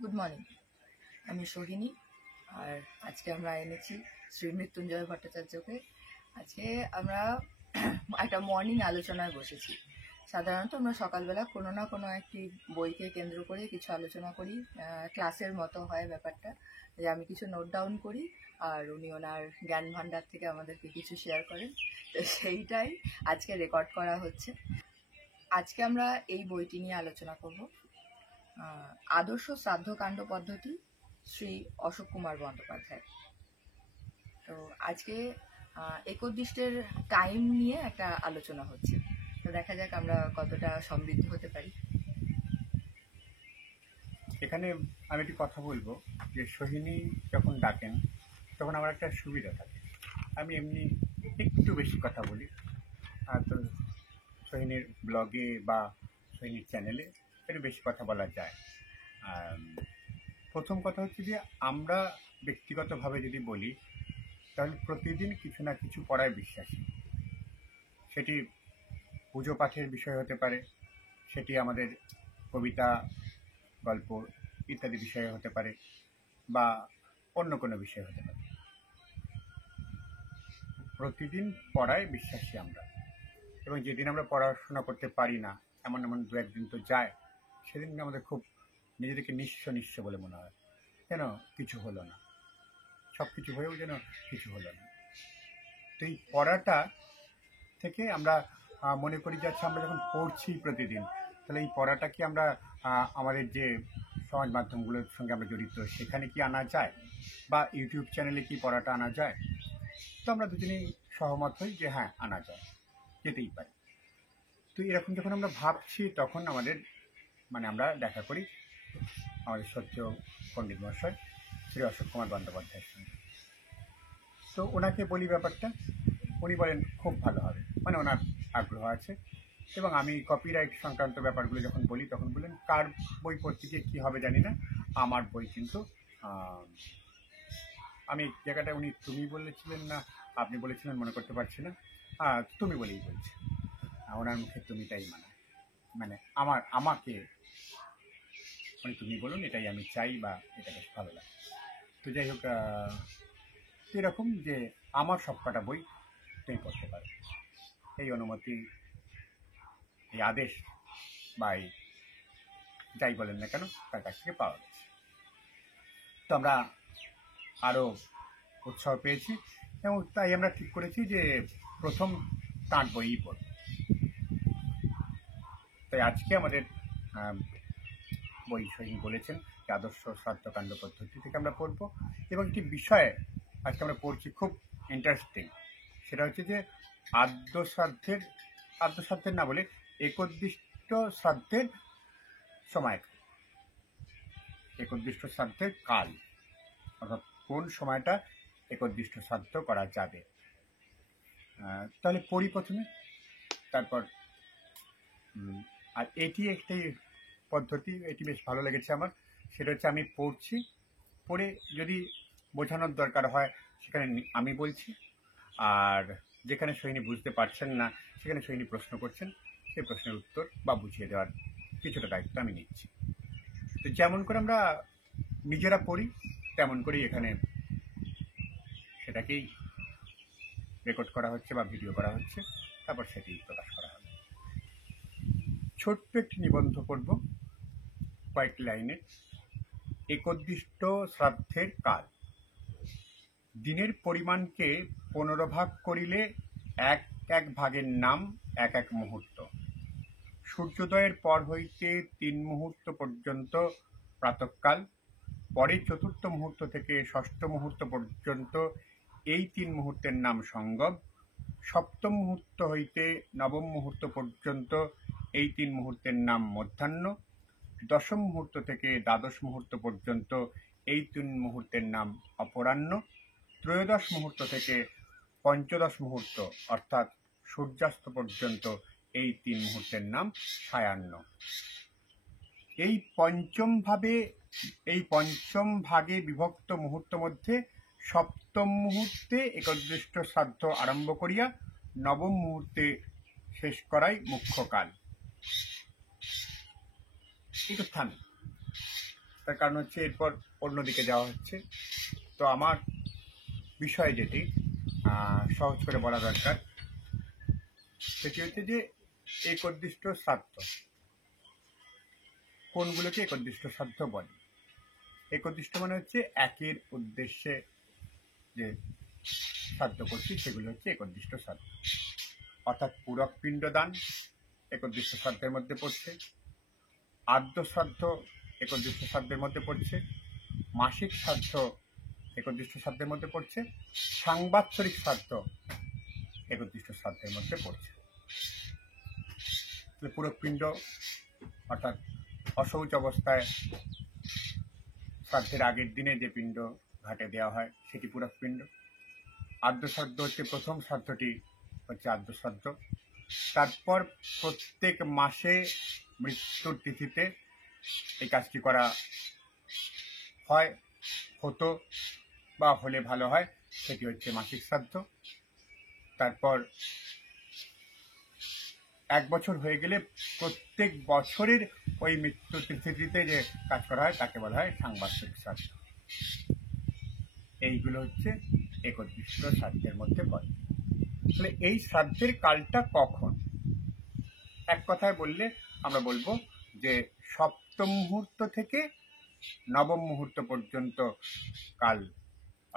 Good morning. আমি সোহিনী, আর আজকে আমরা এনেছি শ্রী মৃত্যুঞ্জয় ভট্টাচার্যকে। আজকে আমরা একটা মর্নিং আলোচনায় বসেছি। সাধারণত আমরা সকালবেলা কোনো না কোনো একটি বইকে কেন্দ্র করে কিছু আলোচনা করি, ক্লাসের মতো হয় ব্যাপারটা, যে আমি কিছু নোট ডাউন করি আর উনি ওনার জ্ঞান ভাণ্ডার থেকে আমাদেরকে কিছু শেয়ার করেন। তো সেইটাই আজকে রেকর্ড করা হচ্ছে। আজকে আমরা এই বইটি নিয়ে আলোচনা করব, আদর্শ শ্রাদ্ধকাণ্ড পদ্ধতি, শ্রী অশোক কুমার বন্দ্যোপাধ্যায়। তো আজকে একদিষ্টের টাইম নিয়ে একটা আলোচনা হচ্ছে। তো দেখা যাক আমরা কতটা সমৃদ্ধ হতে পারি। এখানে আমি একটি কথা বলবো যে সোহিনী যখন ডাকেন তখন আমার একটা সুবিধা থাকে, আমি এমনি একটু বেশি কথা বলি। তো সোহিনীর ব্লগে বা সোহিনীর চ্যানেলে একটু বেশি কথা বলা যায়। প্রথম কথা হচ্ছে যে আমরা ব্যক্তিগতভাবে যদি বলি তাহলে প্রতিদিন কিছু না কিছু পড়ায় বিশ্বাসী। সেটি পুজো পাঠের বিষয় হতে পারে, সেটি আমাদের কবিতা, গল্প ইত্যাদি বিষয়ে হতে পারে, বা অন্য কোনো বিষয় হতে পারে। প্রতিদিন পড়ায় বিশ্বাসী আমরা, এবং যেদিন আমরা পড়াশোনা করতে পারি না, এমন এমন দু একদিন তো যায়, সেদিন আমাদের খুব নিজেদেরকে নিঃস্ব বলে মনে হয়, যেন কিছু হলো না, সব কিছু হয়েও যেন কিছু হলো না। তো এই পড়াটা থেকে আমরা মনে করি যে আমরা যখন পড়ছি প্রতিদিন, তাহলে এই পড়াটা কি আমরা আমাদের যে সমাজ মাধ্যমগুলোর সঙ্গে আমরা জড়িত সেখানে কি আনা যায়, বা ইউটিউব চ্যানেলে কি পড়াটা আনা যায়? তো আমরা দুজনেই সহমত হই যে হ্যাঁ, আনা যায়, যেতেই পারি। তো এরকম যখন আমরা ভাবছি তখন আমাদের আমরা দেখা করি আমাদের সত্য পণ্ডিত মহাশয় শ্রী অশোক কুমার বন্দ্যোপাধ্যায়ের সঙ্গে। তো ওনাকে বলি ব্যাপারটা, উনি বলেন খুব ভালো হবে, ওনার আগ্রহ আছে। এবং আমি কপিরাইট সংক্রান্ত ব্যাপারগুলো যখন বলি তখন বললেন কার বই পড়তে গিয়ে কী হবে জানি না, আমার বই কিন্তু আমি জায়গাটা উনি তুমি বলেছিলেন না আপনি বলেছিলেন মনে করতে পারছি না, তুমি বলেই বলছি, ওনার মুখে তুমিটাই আমাকে তুমি বলুন, এটাই আমি চাই, বা এটা বেশ ভালো লাগে। তো যাই হোক, এরকম যে আমার সবকটা বই তুমি পড়তে পারো, এই অনুমতি, এই আদেশ বা যাই বলেন না কেন তার কাছ থেকে পাওয়া গেছে। তো আমরা আরও উৎসাহ পেয়েছি, এবং তাই আমরা ঠিক করেছি যে প্রথম তাঁর বইই পড়ব। তাই আজকে আমাদের বই সোহিনী বলেছেন যে আদর্শ শ্রাদ্ধকাণ্ড পদ্ধতি থেকে আমরা পড়ব, এবং একটি বিষয়ে আজকে আমরা পড়ছি খুব ইন্টারেস্টিং। সেটা হচ্ছে যে আদ্যশ্রাদ্ধের না বলে একদিষ্ট শ্রাদ্ধের সময়, একদিষ্ট শ্রাদ্ধের কাল, অর্থাৎ কোন সময়টা একদিষ্ট শ্রাদ্ধ করা যাবে। তাহলে পড়ি প্রথমে, তারপর আর এটি একটি পদ্ধতি, এটি বেশ ভালো লেগেছে আমার। সেটা হচ্ছে আমি পড়ছি, পড়ে যদি বোঝানোর দরকার হয় সেখানে আমি বলছি, আর যেখানে সোহিনী বুঝতে পারছেন না সেখানে সোহিনী প্রশ্ন করছেন, সেই প্রশ্নের উত্তর বা বুঝিয়ে দেওয়ার কিছুটা দায়িত্ব আমি নিচ্ছি। তো যেমন করে আমরা নিজেরা পড়ি তেমন করেই এখানে সেটাকেই রেকর্ড করা হচ্ছে বা ভিডিও করা হচ্ছে, তারপর সেটি প্রকাশ করা হবে। ছোট্ট একটি নিবন্ধ পড়ব, কয়েক লাইনে। একদিষ্ট শ্রাদ্ধের কাল, দিনের পরিমাণকে 15 ভাগ করিলে এক এক ভাগের নাম এক এক মুহূর্ত। সূর্যোদয়ের পর হইতে 3 মুহূর্ত পর্যন্ত প্রাতঃকাল, পরে 4র্থ মুহূর্ত থেকে 6ষ্ঠ মুহূর্ত পর্যন্ত এই 3 মুহূর্তের নাম সঙ্গম। 7ম মুহূর্ত হইতে 9ম মুহূর্ত পর্যন্ত এই 3 মুহূর্তের নাম মধ্যাহ্ন। 10ম মুহূর্ত থেকে 12শ মুহূর্ত পর্যন্ত এই 3 মুহূর্তের নাম অপরাহ্ন। 13শ মুহূর্ত থেকে 15শ মুহূর্ত অর্থাৎ সূর্যাস্ত পর্যন্ত এই 3 মুহূর্তের নাম সায়াহ্ন। এই পঞ্চম ভাগে বিভক্ত মুহূর্ত মধ্যে 7ম মুহূর্তে একদিষ্ট শ্রাদ্ধ আরম্ভ করিয়া 9ম মুহূর্তে শেষ করাই মুখ্য কাল। একটু থামি, তার কারণ হচ্ছে এরপর অন্যদিকে যাওয়া হচ্ছে। তো আমার বিষয় যেটি সহজ করে বলা দরকার, সেটি হচ্ছে যে একোদ্দিষ্ট শ্রাদ্ধ। কোনগুলোকে একোদ্দিষ্ট শ্রাদ্ধ বলে? একোদ্দিষ্ট মানে হচ্ছে একের উদ্দেশ্যে যে শ্রাদ্ধ করছি সেগুলো হচ্ছে একোদ্দিষ্ট শ্রাদ্ধ। অর্থাৎ পূরক পিণ্ডদান একোদ্দিষ্ট শ্রাদ্ধের মধ্যে পড়ছে, আদ্য শ্রাদ্ধ একোদ্দিষ্ট শ্রাদ্ধের মধ্যে পড়ছে, মাসিক শ্রাদ্ধ একোদ্দিষ্ট শ্রাদ্ধের মধ্যে পড়ছে, সাংবৎসরিক শ্রাদ্ধ একোদ্দিষ্ট শ্রাদ্ধের মধ্যে পড়ছে। পূরক পিণ্ড অর্থাৎ অশৌচ অবস্থায় শ্রাদ্ধের আগের দিনে যে পিণ্ড ঘাটে দেওয়া হয় সেটি পূরক পিণ্ড। আদ্য শ্রাদ্ধ হচ্ছে প্রথম শ্রাদ্ধটি হচ্ছে আদ্য শ্রাদ্ধ। তারপর প্রত্যেক মাসে মৃত্যুর তিথিতে এই কাজটি করা হয়, হতো বা হলে ভালো হয়, সেটি হচ্ছে মাসিক শ্রাদ্ধ। তারপর 1 বছর হয়ে গেলে প্রত্যেক বছরের ওই মৃত্যুর তিথিতে যে কাজ করা হয় তাকে বলা হয় সাংবৎসরিক শ্রাদ্ধ। এইগুলো হচ্ছে একোদ্দিষ্ট শ্রাদ্ধের মধ্যে পড়ে। তাহলে এই শ্রাদ্ধের কালটা কখন? এক কথায় বললে আমরা বলবো যে সপ্তম মুহূর্ত থেকে নবম মুহূর্ত পর্যন্ত কাল,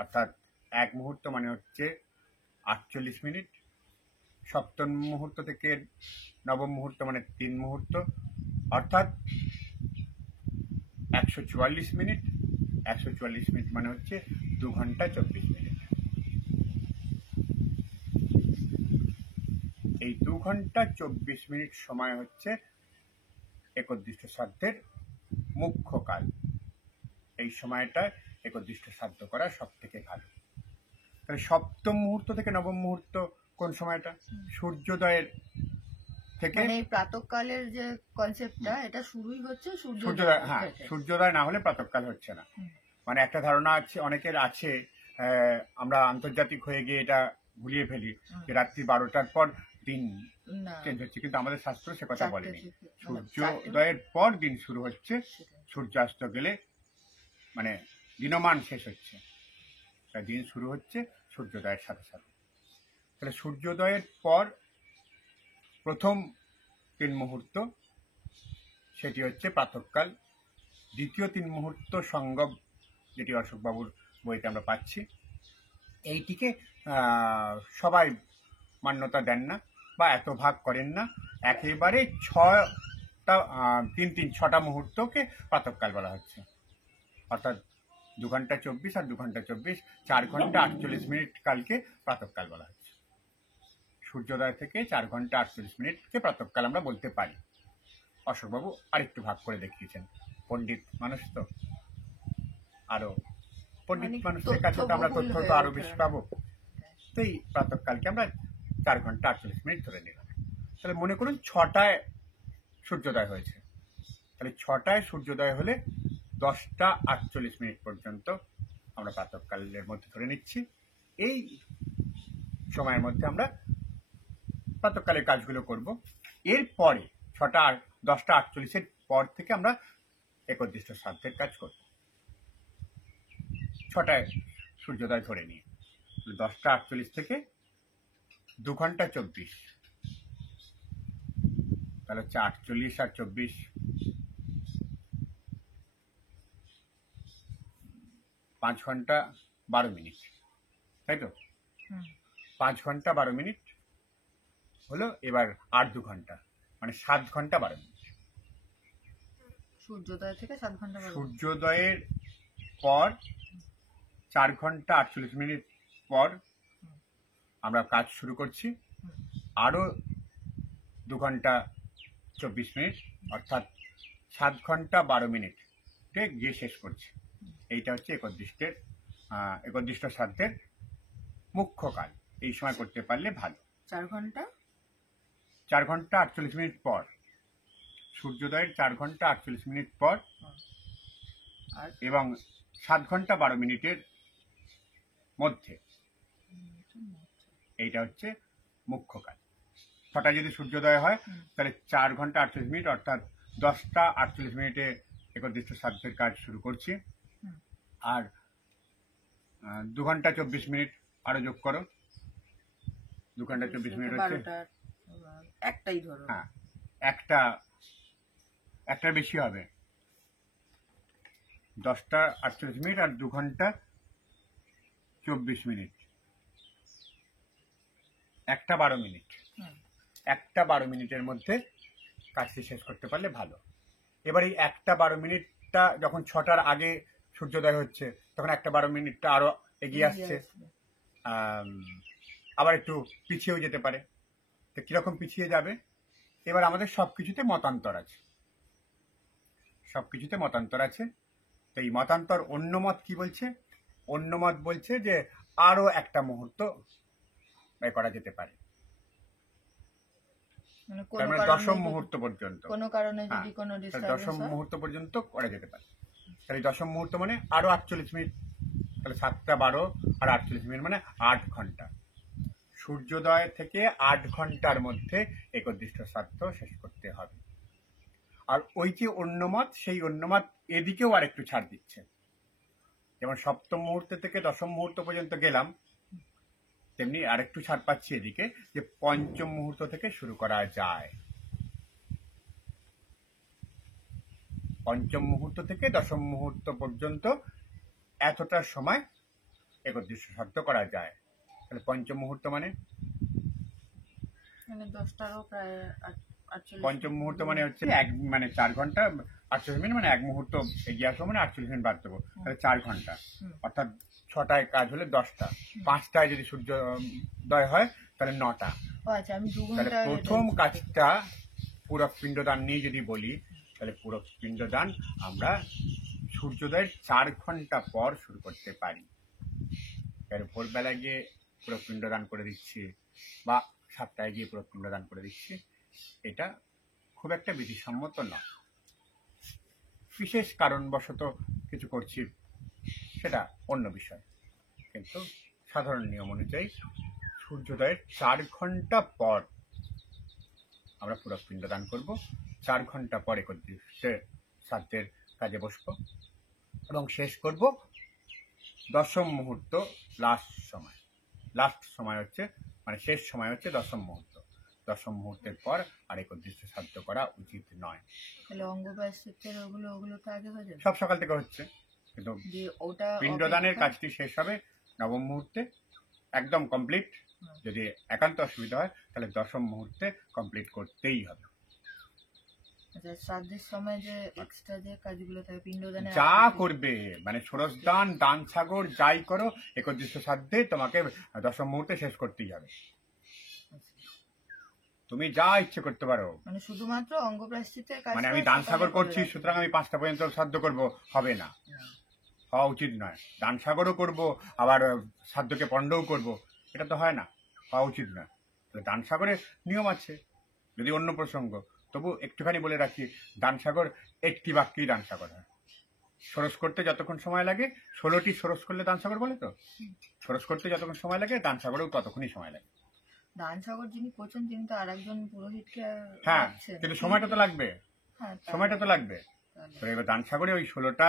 অর্থাৎ 1 মুহূর্ত মানে হচ্ছে 48 মিনিট, সপ্তম মুহূর্ত থেকে নবম মুহূর্ত মানে 3 মুহূর্ত, অর্থাৎ 144 মিনিট। 144 মিনিট মানে হচ্ছে 2 ঘন্টা 24 মিনিট। এই 2 ঘন্টা 24 মিনিট সময় হচ্ছে একোদ্দিষ্ট শ্রাদ্ধের মুখ্য কাল। এই সময়টা একোদ্দিষ্ট শ্রাদ্ধ করা সব থেকে ভালো। তাহলে সপ্তম মুহূর্ত থেকে নবম মুহূর্ত কোন সময়টা? সূর্যোদয়ের থেকে, মানে প্রাতঃকালের যে কনসেপ্টটা এটা শুরুই হচ্ছে সূর্যোদয়। হ্যাঁ, সূর্যোদয় না হলে প্রাতঃকাল হচ্ছে না। মানে একটা ধারণা আছে, অনেকের আছে, আমরা আন্তর্জাতিক হয়ে গিয়ে এটা ভুলিয়ে ফেলি যে রাত্রি 12টার পর দিন চেঞ্জ হচ্ছে, কিন্তু আমাদের শাস্ত্র সে কথা বলেনি। সূর্যোদয়ের পর দিন শুরু হচ্ছে, সূর্যাস্ত গেলে মানে দিনমান শেষ হচ্ছে, দিন শুরু হচ্ছে সূর্যোদয়ের সাথে সাথে। তাহলে সূর্যোদয়ের পর প্রথম 3 মুহূর্ত সেটি হচ্ছে প্রাতঃকাল। দ্বিতীয় 3 মুহূর্ত সঙ্গম, যেটি অশোকবাবুর বইতে আমরা পাচ্ছি। এইটিকে সবাই মান্যতা দেন না বা এত ভাগ করেন না, একেবারে 6টা মুহূর্তকে প্রাতঃকাল বলা হচ্ছে। অর্থাৎ 2 ঘন্টা 24 আর 2 ঘন্টা 24, 4 ঘন্টা 48 মিনিট কালকে প্রাতঃকাল বলা হচ্ছে। সূর্যোদয় থেকে 4 ঘন্টা 48 মিনিটকে প্রাতঃকাল আমরা বলতে পারি। অশোকবাবু আরেকটু ভাগ করে দেখিয়েছেন, পণ্ডিত মানুষ তো, আরো পণ্ডিত মানুষের কাছে তো আমরা তথ্য তো আরো বেশি পাবো। তো এই প্রাতঃকালকে আমরা 4 ঘন্টা 48 মিনিট ধরে নিলাম। তাহলে মনে করুন 6টায় সূর্যোদয় হয়েছে, তাহলে 6টায় সূর্যোদয় হলে 10টা 48 মিনিট পর্যন্ত আমরা প্রাতঃকালের মধ্যে ধরে নিচ্ছি। এই সময়ের মধ্যে আমরা প্রাতঃকালের কাজগুলো করব। এরপরে 10টা 48-এর পর থেকে আমরা একোদ্দিষ্ট শ্রাদ্ধের কাজ করব। 6টায় সূর্যোদয় ধরে নিয়ে 10টা 48 থেকে 2 ঘন্টা 24, তাহলে হচ্ছে 48 আর 24, 5 ঘন্টা 12 মিনিট, তাই তো? 5 ঘন্টা 12 মিনিট হলো। এবার 8 2 ঘন্টা মানে 7 ঘন্টা 12 মিনিট। সূর্যোদয় থেকে 7 ঘন্টা, সূর্যোদয়ের পর 4 ঘন্টা 48 মিনিট পর আমরা কাজ শুরু করছি। আরো 2 ঘন্টা 24 মিনিট, অর্থাৎ 7 ঘন্টা 12 মিনিট গিয়ে শেষ করছি। এইটা হচ্ছে একোদ্দিষ্ট শ্রাদ্ধের মুখ্য কাল। এই সময় করতে পারলে ভালো। 4 ঘন্টা 48 মিনিট পর, সূর্যোদয়ের 4 ঘন্টা 48 মিনিট পর এবং 7 ঘন্টা 12 মিনিটের মধ্যে, এইটা হচ্ছে মুখ্য কাল। 6টায় যদি সূর্যোদয় হয় তাহলে 4 ঘন্টা 48 মিনিট, অর্থাৎ 10টা 48 মিনিটে একদিষ্ট সাধ্যের কাজ শুরু করছি। হুম। আর 2 ঘন্টা 24 মিনিট আরো যোগ করো। 2 ঘন্টা 24 মিনিট হচ্ছে 12টার একটাই ধরো। হ্যাঁ, একটার বেশি হবে। 10টা 48 মিনিট আর 2 ঘন্টা 24 মিনিট, 1টা 12 মিনিট। হুম। 1টা 12 মিনিটের মধ্যে কাজটি শেষ করতে পারলে ভালো। এবার এই 1টা 12 মিনিটটা যখন 6টার আগে সূর্যোদয় হচ্ছে, তখন 1টা 12 মিনিটটা আরো এগিয়ে আসছে, আবার একটু পিছিয়েও যেতে পারে। তো কিরকম পিছিয়ে যাবে? এবার আমাদের সবকিছুতে মতান্তর আছে, সবকিছুতে মতান্তর আছে। তো এই মতান্তর, অন্য মত কি বলছে? অন্য মত বলছে যে আরো একটা মুহূর্ত ব্যয় করা যেতে পারে, মানে তার মানে দশম মুহূর্ত পর্যন্ত। কোনো কারণে হ্যাঁ, যদি কোনো তাহলে ডিস্টারবেন্স দশম হয়, মুহূর্ত পর্যন্ত করা যেতে পারে। তাহলে এই দশম মুহূর্ত মানে আরো 48 মিনিট, তাহলে 7টা 12 আর 48 মিনিট মানে 8 ঘন্টা। সূর্যোদয় থেকে 8 ঘন্টার মধ্যে একদিষ্ট শ্রাদ্ধ শেষ করতে হবে। আর ওই যে অন্যমত, সেই অন্যমত এদিকেও আর একটু ছাড় দিচ্ছে। যেমন সপ্তম মুহূর্ত থেকে দশম মুহূর্ত পর্যন্ত গেলাম, তেমনি আরেকটু ছাড় পাচ্ছি এদিকে যে পঞ্চম মুহূর্ত থেকে শুরু করা যায়। পঞ্চম মুহূর্ত থেকে দশম মুহূর্ত পর্যন্ত এতটা সময় একদিষ্ট শ্রাদ্ধ করা যায়। তাহলে পঞ্চম মুহূর্ত মানে 10টারও প্রায় 48 পঞ্চম মুহূর্ত মানে হচ্ছে মানে 4 ঘন্টা 48 মিনিট, মানে 1 মুহূর্ত এগিয়ে আসবো, মানে 48 মিনিট বাদ দেবো, তাহলে 4 ঘন্টা। অর্থাৎ 6টায় কাজ হলে 10টা, 5টায় যদি সূর্যোদয় হয় তাহলে 9টা। আচ্ছা, আমি 2 তাহলে ঘন্টা প্রথম কাজটা পুরক পিণ্ডদান নিয়ে যদি বলি, তাহলে পুরক পিণ্ডদান আমরা সূর্যোদয়ের 4 ঘন্টা পর শুরু করতে পারি। এর ভোরবেলা গিয়ে পুরক পিণ্ডদান করে দিচ্ছি বা 7টায় গিয়ে পুরক পিণ্ডদান করে দিচ্ছি, এটা খুব একটা বিধিসম্মত নয়। বিশেষ কারণবশত কিছু করছি, সেটা অন্য বিষয়, কিন্তু সাধারণ নিয়ম অনুযায়ী সূর্যোদয়ের 4 ঘন্টা পর আমরা পুরক পিণ্ডদান করব। 4 ঘন্টা পর একদিষ্ট শ্রাদ্ধের কাজে বসব এবং শেষ করব দশম মুহূর্ত। লাস্ট সময় হচ্ছে, মানে শেষ সময় হচ্ছে দশম মুহূর্ত। দশম মুহূর্তের পর আর একদিষ্ট শ্রাদ্ধ করা উচিত নয়। তাহলে অঙ্গপ্রত্যঙ্গের ওগুলো তো আগে হয়ে যাবে, সব সকাল থেকে হচ্ছে, কিন্তু যে ওটা পিণ্ডদানের কাজটি শেষ হবে নবম মুহূর্তে, একদম কমপ্লিট। যদি একান্ত অসুবিধা হয় তাহলে দশম মুহূর্তে কমপ্লিট করতেই হবে। আচ্ছা, শ্রাদ্ধের সময় যে এক্সট্রা যে কাজগুলো থাকে পিণ্ডদানে যা করবে, মানে ষোড়শ দান, দান সাগর যাই করো, একদিষ্ট শ্রাদ্ধে তোমাকে দশম মুহূর্তে শেষ করতেই হবে। তুমি যা ইচ্ছে করতে পারো, মানে শুধুমাত্র অঙ্গপ্রত্যঙ্গের কাজ, মানে আমি দান সাগর করছি সুতরাং আমি 5টা পর্যন্ত শ্রাদ্ধ করবো, হবে না, হওয়া উচিত নয়। দান সাগরও করবো, আবার শ্রাদ্ধকে পণ্ডও করবো, এটা তো হয় না, হওয়া উচিত নয়। দান সাগরের নিয়ম আছে, যদি অন্য প্রসঙ্গ, তবু একটুখানি বলে রাখি, দান সাগর একটি বাক্যেই দান সাগর হয়। ষোড়শ করতে যতক্ষণ সময় লাগে, 16টি ষোড়শ করলে দান সাগর বলে তো, ষোড়শ করতে যতক্ষণ সময় লাগে দান সাগরেও ততক্ষণই সময় লাগে। দান সাগর যিনি করছেন তিনি তো আরেকজন পুরোহিতকে হ্যাঁ, রাখছেন। কিন্তু সময়টা তো লাগবে, হ্যাঁ, সময়টা তো লাগবে। তো এবার দান সাগরে ওই 16টা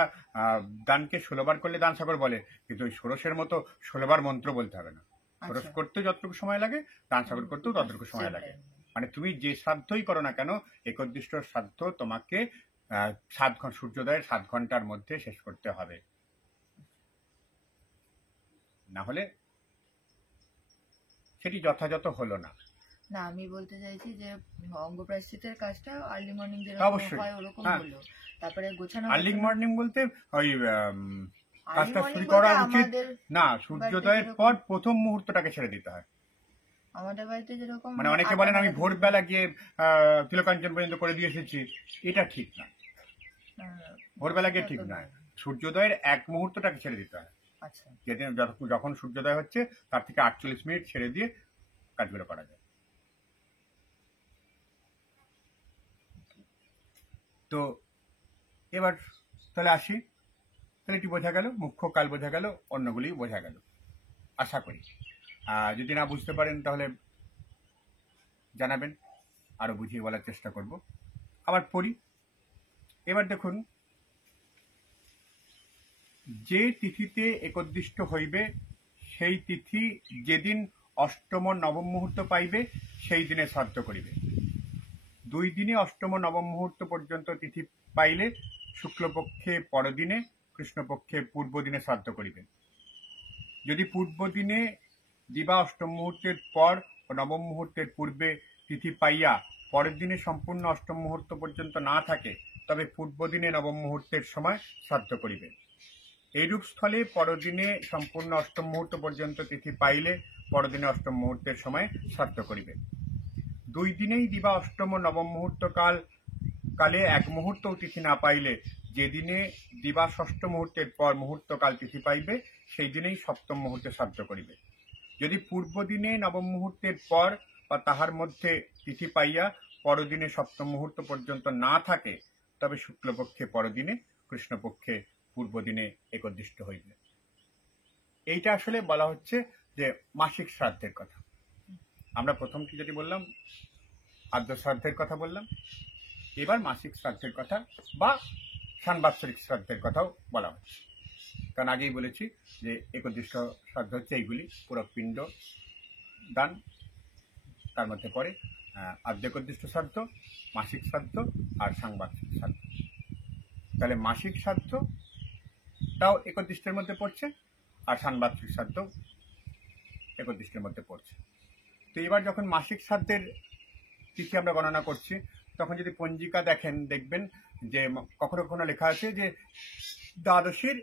দানকে 16 বার করলে দান সাগর বলে, কিন্তু ওই ষোড়শের মতো 16 বার মন্ত্র বলতে হবে না। ষোড়শ করতে যতটুকু সময় লাগে দান সাগর করতেও ততটুকু সময় লাগে। মানে তুমি যে শ্রাদ্ধই করো না কেন, একদিষ্ট শ্রাদ্ধ তোমাকে 7 ঘন্টা, সূর্যোদয়ের 7 ঘন্টার মধ্যে শেষ করতে হবে, না হলে সেটি যথাযথ হলো না। না, আমি বলতে চাইছি যে অঙ্গপ্রত্যঙ্গের কাজটা আর্লি মর্নিং যেরকম অবশ্যই, হয় ওরকম হ্যাঁ। হলো, তারপরে গোছানো আর্লি মর্নিং বলতে ওই কাজটা morning শুরু বলতে করা উচিত আমাদের না, সূর্যোদয়ের যেরকম- পর প্রথম মুহূর্তটাকে ছেড়ে দিতে হয়। আমাদের বাড়িতে যেরকম মানে অনেকে বলেন আমি ভোরবেলা গিয়ে তিলকাঞ্চন পর্যন্ত করে দিয়ে এসেছি, এটা ঠিক না। ভোরবেলা গিয়ে ঠিক নয়, সূর্যোদয়ের 1 মুহূর্তটাকে ছেড়ে দিতে হয়। আচ্ছা, যেদিন যখন সূর্যোদয় হচ্ছে তার থেকে 48 মিনিট ছেড়ে দিয়ে কাজগুলো করা যায়। তো এবার তাহলে আসি, তাহলে এটি বোঝা গেল, মুখ্য কাল বোঝা গেল, অন্যগুলি বোঝা গেল আশা করি। যদি না বুঝতে পারেন তাহলে জানাবেন, আরো বুঝিয়ে বলার চেষ্টা করব। আবার পড়ি। এবার দেখুন, যে তিথিতে একদিষ্ট হইবে সেই তিথি যেদিন অষ্টম নবম মুহূর্ত পাইবে সেই দিনে শ্রাদ্ধ করিবে। 2 দিনে অষ্টম নবম মুহূর্ত পর্যন্ত তিথি পাইলে শুক্লপক্ষে পরদিনে, কৃষ্ণপক্ষে পূর্ব দিনে শ্রাদ্ধ করিবে। যদি পূর্ব দিনে দিবা অষ্টম মুহূর্তের পর ও নবম মুহূর্তের পূর্বে তিথি পাইয়া পরের দিনে সম্পূর্ণ অষ্টম মুহূর্ত পর্যন্ত না থাকে, তবে পূর্ব দিনে নবম মুহূর্তের সময় শ্রাদ্ধ করিবে। এইরূপ স্থলে পরদিনে সম্পূর্ণ অষ্টম মুহূর্ত পর্যন্ত তিথি পাইলে পরদিনে অষ্টম মুহূর্তের সময় শ্রাদ্ধ করিবে। 2 দিনেই দিবা অষ্টম নবম মুহূর্ত কালে 1 মুহূর্ত তিথি না পাইলে যেদিনে দিবা ষষ্ঠ মুহূর্তের পর মুহূর্তকাল তিথি পাইবে সেই দিনেই সপ্তম মুহূর্তে শ্রাদ্ধ করিবে। যদি পূর্ব দিনে নবম মুহূর্তের পর বা তাহার মধ্যে তিথি পাইয়া পরদিনে সপ্তম মুহূর্ত পর্যন্ত না থাকে, তবে শুক্লপক্ষে পরদিনে, কৃষ্ণপক্ষে পূর্ব দিনে একদিষ্ট হইবে। এইটা আসলে বলা হচ্ছে যে মাসিক শ্রাদ্ধের কথা। আমরা প্রথমটি যেটি বললাম আদ্য শ্রাদ্ধের কথা বললাম, এবার মাসিক শ্রাদ্ধের কথা বা সাংবাৎসরিক শ্রাদ্ধের কথাও বলা হচ্ছে। কারণ আগেই বলেছি যে একদিষ্ট শ্রাদ্ধ হচ্ছে এইগুলি: পুরো পিণ্ড দান, তার মধ্যে পড়ে আদ্য একদিষ্ট শ্রাদ্ধ, মাসিক শ্রাদ্ধ আর সাংবাৎসরিক শ্রাদ্ধ। তাহলে মাসিক শ্রাদ্ধটাও একদিষ্টের মধ্যে পড়ছে আর সাংবাৎসরিক শ্রাদ্ধ একদিষ্টের মধ্যে পড়ছে। তো এবার যখন মাসিক শ্রাদ্ধের তিথি আমরা গণনা করছি, তখন যদি পঞ্জিকা দেখেন দেখবেন যে কখনো কখনো লেখা আছে যে দ্বাদশীর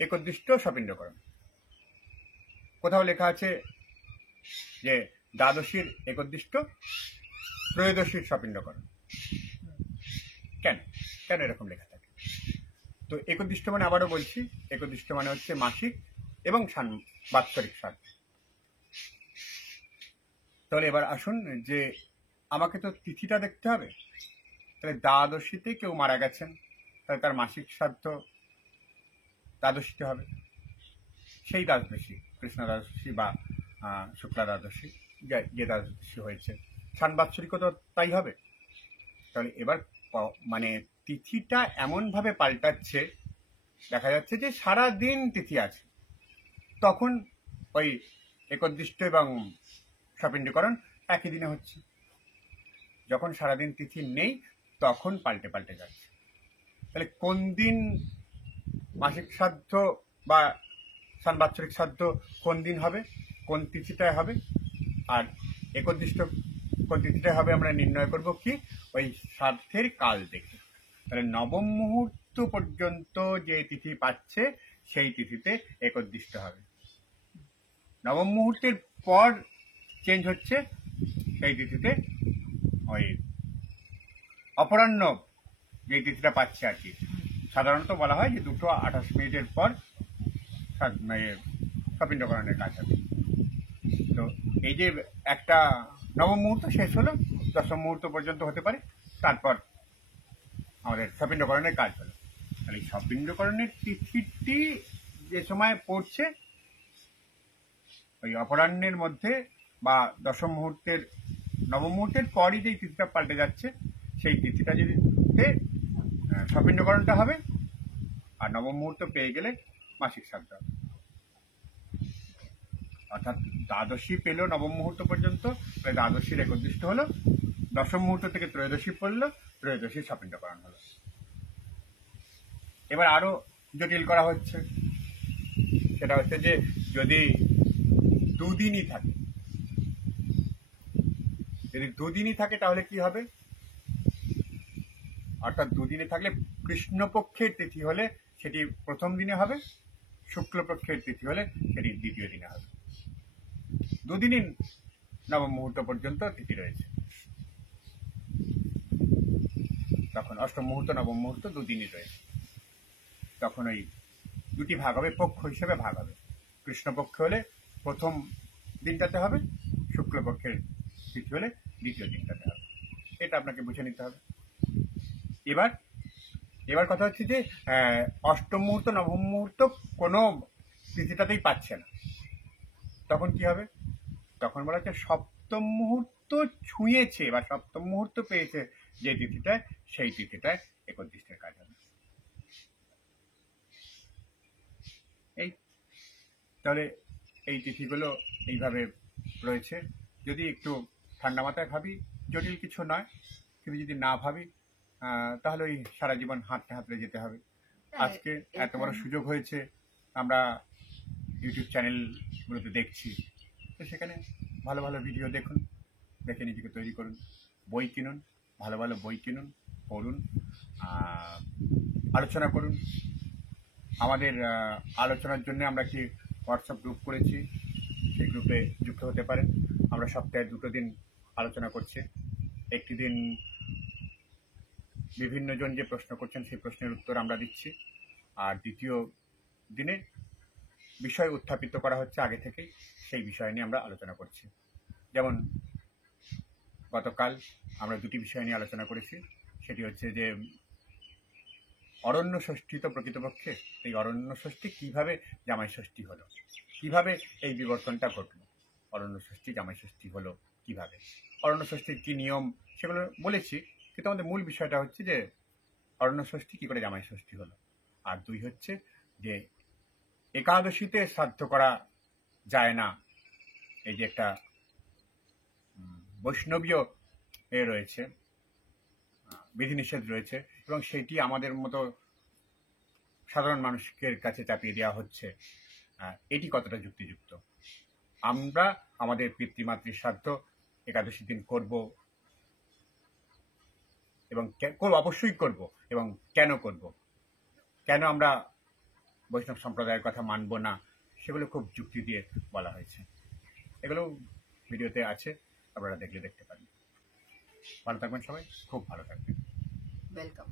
একদিষ্ট সপিণ্ডকরণ, কোথাও লেখা আছে যে দ্বাদশীর একদিষ্ট ত্রয়োদশীর সপিণ্ডকরণ। কেন কেন এরকম লেখা থাকে? তো একদিষ্ট মানে, আবারও বলছি, একদিষ্ট মানে হচ্ছে মাসিক এবং বাৎসরিক শ্রাদ্ধ। তাহলে এবার আসুন যে আমাকে তো তিথিটা দেখতে হবে। তাহলে দ্বাদশীতে কেউ মারা গেছেন, তাহলে তার মাসিক শ্রাদ্ধ দ্বাদশীতে হবে। সেই দ্বাদশী, কৃষ্ণ দ্বাদশী বা শুক্লা দ্বাদশী, যে দ্বাদশী হয়েছে, সাংবাৎসরিকও তো তাই হবে। তাহলে এবার মানে তিথিটা এমনভাবে পাল্টাচ্ছে, দেখা যাচ্ছে যে সারা দিন তিথি আছে, তখন ওই একদিষ্ট এবং সপিণ্ডকরণ একই দিনে হচ্ছে। যখন সারাদিন তিথি নেই তখন পাল্টে পাল্টে যাচ্ছে। তাহলে কোন দিন মাসিক শ্রাদ্ধ বা সাংবাৎসরিক শ্রাদ্ধ কোন দিন হবে, কোন তিথিটায় হবে, আর একদিষ্ট কোন তিথিটায় হবে আমরা নির্ণয় করব কি, ওই শ্রাদ্ধের কাল দেখে। তাহলে নবম মুহূর্ত পর্যন্ত যে তিথি পাচ্ছে সেই তিথিতে একদিষ্ট হবে। নবম মুহূর্তের পর চেঞ্জ হচ্ছে, সেই তিথিতে ওই অপরাহ্ন যে তিথিটা পাচ্ছে আর কি, সাধারণত বলা হয় যে 2:28 পর সপিণ্ডকরণের কাজ হবে। তো এই যে একটা নবম মুহূর্ত শেষ হলো, দশম মুহূর্ত পর্যন্ত হতে পারে, তারপর আমাদের সপিণ্ডকরণের কাজ হলো। তাহলে এই সপিণ্ডকরণের তিথিটি যে সময় পড়ছে, ওই অপরাহ্নের মধ্যে বা দশম মুহূর্তের, নবম মুহূর্তের পরই যে তিথিটা পাল্টে যাচ্ছে, সেই তিথিটা যদি সপিণ্ডকরণটা হবে, আর নবম মুহূর্ত পেয়ে গেলে মাসিক শ্রাদ্ধ হবে। অর্থাৎ দ্বাদশী পেল নবম মুহূর্ত পর্যন্ত, দ্বাদশীর একদিষ্ট হলো, দশম মুহূর্ত থেকে ত্রয়োদশী পড়লো, ত্রয়োদশীর সপিণ্ডকরণ হলো। এবার আরো জটিল করা হচ্ছে, সেটা হচ্ছে যে যদি দুদিনই থাকে, যদি দুদিনই থাকে তাহলে কি হবে? অর্থাৎ দুদিনে থাকলে কৃষ্ণপক্ষের তিথি হলে সেটি প্রথম দিনে হবে, শুক্লপক্ষের তিথি হলে সেটি দ্বিতীয় দিনে হবে। দুদিনই নবম মুহূর্ত পর্যন্ত তিথি রয়েছে, তখন অষ্টম মুহূর্ত নবম মুহূর্ত দুদিনই রয়েছে। তখন ওই দুটি ভাগ হবে, পক্ষ হিসেবে ভাগ হবে। কৃষ্ণপক্ষ হলে প্রথম দিনটাতে হবে, শুক্লপক্ষের তিথি হলে দ্বিতীয় দিনটাতে হবে। এটা আপনাকে বুঝে নিতে হবে। এবার কথা হচ্ছে যে অষ্টম মুহূর্ত নবম মুহূর্ত কোনো তিথিটাতেই পাচ্ছে না, তখন কি হবে? তখন বলা হচ্ছে সপ্তম মুহূর্ত ছুঁয়েছে বা সপ্তম মুহূর্ত পেয়েছে যে তিথিটায়, সেই তিথিটায় একদিষ্টের কাজ হবে। তাহলে এই তিথিগুলো এইভাবে রয়েছে। যদি একটু ঠান্ডা মাথায় ভাবি, জটিল কিছু নয়, কিন্তু যদি না ভাবি তাহলে ওই সারা জীবন হাঁটতে হাঁটতে যেতে হবে। আজকে এত বড় সুযোগ হয়েছে, আমরা ইউটিউব চ্যানেলগুলোতে দেখছি, তো সেখানে ভালো ভালো ভিডিও দেখুন, দেখে নিজেকে তৈরি করুন। বই কিনুন, ভালো ভালো বই কিনুন, পড়ুন, আলোচনা করুন। আমাদের আলোচনার জন্য আমরা একটি হোয়াটসঅ্যাপ গ্রুপ করেছি, সেই গ্রুপে যুক্ত হতে পারেন। আমরা সপ্তাহে 2 দিন আলোচনা করছি। একটি দিন বিভিন্ন জন যে প্রশ্ন করছেন সেই প্রশ্নের উত্তর আমরা দিচ্ছি, আর দ্বিতীয় দিনে বিষয় উত্থাপিত করা হচ্ছে আগে থেকেই, সেই বিষয় নিয়ে আমরা আলোচনা করছি। যেমন গতকাল আমরা 2টি বিষয় নিয়ে আলোচনা করেছি। সেটি হচ্ছে যে অরণ্য ষষ্ঠী, তো প্রকৃতপক্ষে এই অরণ্য ষষ্ঠী কীভাবে জামাই ষষ্ঠী হলো, কীভাবে এই বিবর্তনটা ঘটলো, অরণ্য ষষ্ঠী জামাই ষষ্ঠী হলো কীভাবে, অরণ্য ষষ্ঠীর কী নিয়ম সেগুলো বলেছি। কিন্তু আমাদের মূল বিষয়টা হচ্ছে যে অরণ্য ষষ্ঠী কী করে জামাই ষষ্ঠী হলো। আর 2 হচ্ছে যে একাদশীতে শ্রাদ্ধ করা যায় না, এই যে একটা বৈষ্ণবীয় রয়েছে, বিধিনিষেধ রয়েছে, এবং সেইটি আমাদের মতো সাধারণ মানুষের কাছে চাপিয়ে দেওয়া হচ্ছে। এটি কতটা যুক্তিযুক্ত? আমরা আমাদের পিতৃমাতৃ শ্রাদ্ধ একাদশী দিন করব, এবং অবশ্যই করব, এবং কেন করব, কেন আমরা বৈষ্ণব সম্প্রদায়ের কথা মানব না, সেগুলো খুব যুক্তি দিয়ে বলা হয়েছে। এগুলো ভিডিওতে আছে, আপনারা দেখতে পারেন। ভালো থাকবেন সবাই, খুব ভালো থাকবেন। ওয়েলকাম।